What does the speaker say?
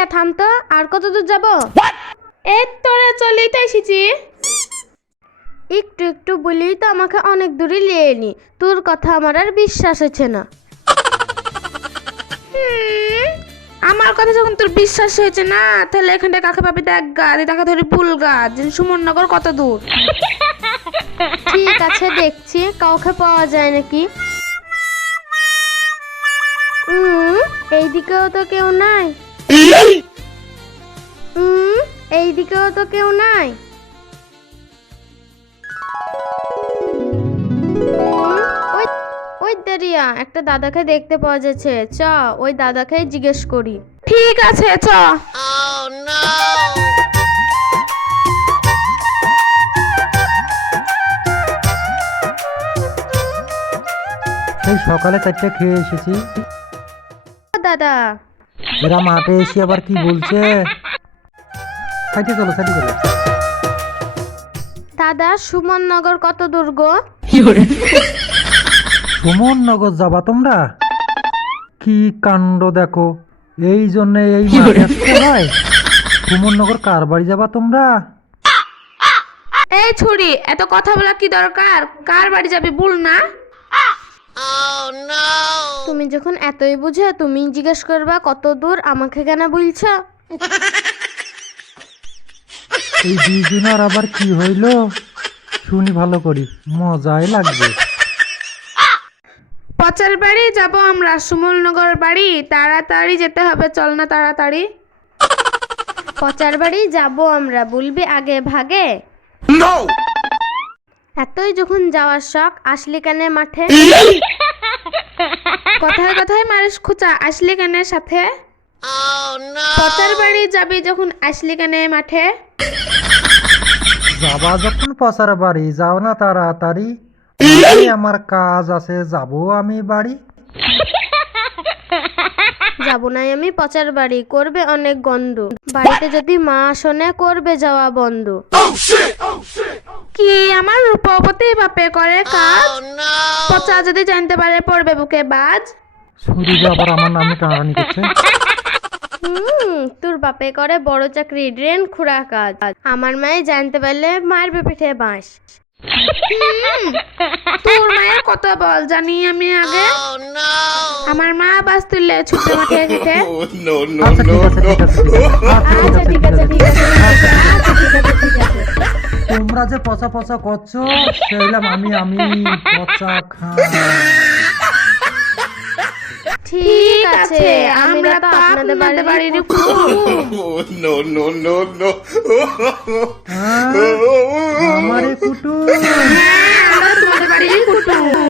রিয়া থাম তো, আর কত দূর যাব? এই তোরা চলেই তো এসেছি। একটু একটু বলেই তো আমাকে অনেক দূরে নিয়ে এলি, তোর কথা আমার আর বিশ্বাস হচ্ছে না। আমার কথা যখন তোর বিশ্বাস হয়েছে না, তাহলে এখানটা কাকে পাবি দেখ গা, দেখা ধরি পুল গাছ, সুমননগর কত দূর। ঠিক আছে দেখছি কাউকে পাওয়া যায় নাকি। এইদিকেও তো কেউ নাই। এইদিকেও তো কেউ নাই। ওই রিয়া, একটা দাদাকে দেখতে পাওয়া যাচ্ছে, চ ওই দাদাকে জিজ্ঞেস করি। ঠিক আছে চ। সেই সকালে 4টা খেয়ে এসেছি। দাদা, এরা মাঠে এসে আবার কি বলছে? সাইডে চলো, সাইডে চলো। দাদা সুমননগর কত দূর গো? সুমননগর যাবা তোমরা? কি কাণ্ড দেখো, এই জন্য এই মাঠে আসতে হয়। সুমননগর কার বাড়ি যাবা তোমরা? এই ছুরি, এত কথা বলা কি দরকার? কার বাড়ি যাবি বল না। তুমি যখন এতই বুঝো, তুমি জিজ্ঞেস করবা কত দূর, আমাকে কেন বলছো? এই দুইজনের আবার কি হইল শুনি ভালো করি, মজাই লাগবে। পচার বাড়ি যাব আমরা, সুমননগর বাড়ি। তাড়াতাড়ি যেতে হবে, চল না তাড়াতাড়ি। পচার বাড়ি যাব আমরা, বলবি আগে ভাগে। এতই যখন যাওয়ার শখ, আসলি কেন মাঠে? কথায় কথায় মারিস খুচা, আসলি কেন সাথে? পচার বাড়ি যাবি যখন, আসলি কেন মাঠে? যাবা যখন পচার বাড়ি, যাও না তাড়াতাড়ি, আমার কাজ আছে, যাব আমি বাড়ি। যাব নাই আমি পচার বাড়ি, করবে অনেক গন্ধ, বাড়িতে যদি মা শোনে করবে যাওয়া বন্ধ। কি আমার রূপবতী বাপে করে কাজ, পচা যদি জানতে পারে পড়বে বুকে বাজ। ছুরি আবার আমার নামে টানাটানি করছে। তোর বাপে করে বড় চাকরি, ড্রেন খুঁড়া কাজ, আমার মায়ে জানতে পারলে মারবে পিঠে বাঁশ। তোর মায়ের কত বল জানি আমি আগে। আমার মা বাস তুললে ছুটে মাঠে ঘেটে। আচ্ছা ঠিক আছে, ঠিক আছে, আচ্ছা ঠিক আছে, ঠিক আছে, আচ্ছা ঠিক আছে, ঠিক আছে। তোমরা যে পচা পচা করছো, সেইলাম আমি পচা খাই। ঠিক আছে, আমরা তো আপনাদের বাড়ির আমারে কুটু